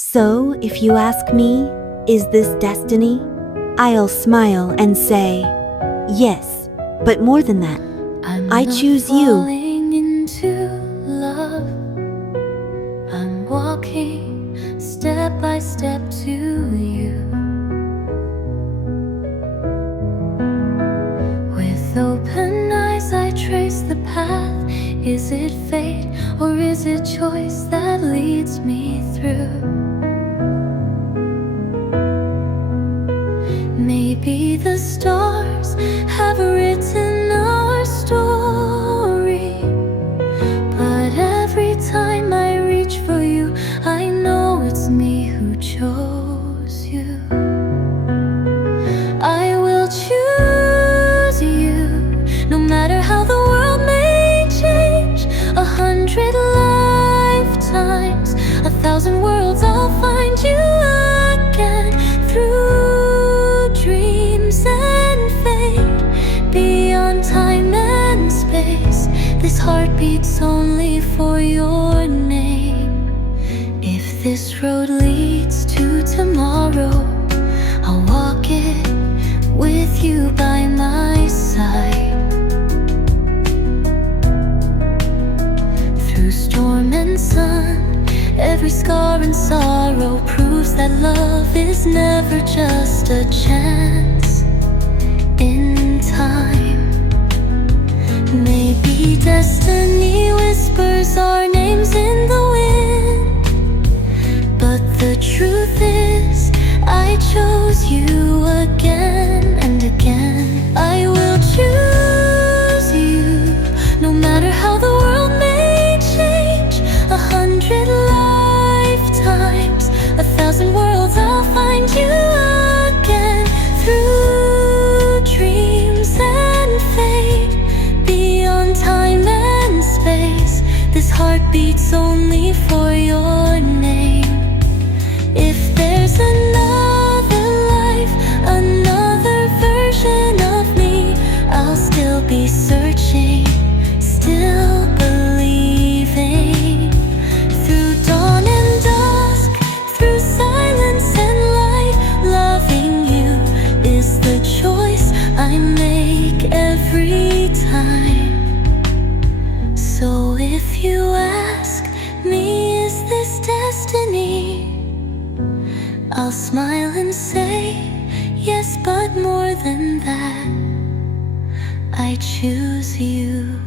So, if you ask me, is this destiny? I'll smile and say, yes, but more than that, I choose you. Falling into love. I'm walking step by step to you. With open eyes I trace the path. Is it fate or is it choice that leads me through? Maybe the stars have written our story, but every time I reach for you, I know it's me who chose you. I will choose you, no matter how the world may change. 100 lifetimes, 1,000 worlds, I'll find you again. Through dreams and fate, beyond time and space, this heart beats only for your name. If this road leads to tomorrow, I'll walk it with you by my side. Through storm and sun, every scar and sorrow proves that love is never just a chance in time. Maybe destiny whispers our names in the wind, but the truth is, I chose you again and again. I will choose you, no matter how the world may change. 100 lifetimes, 1,000 worlds, I'll find you again. Through dreams and fate, beyond time and space, this heart beats only for your name. If there's another life, another version of me, I'll still be searching, still believing. Through dawn and dusk, through silence and light, loving you is the choice I make every time. So if you ask me, is this destiny? I'll smile and say, yes, but more than that, I choose you.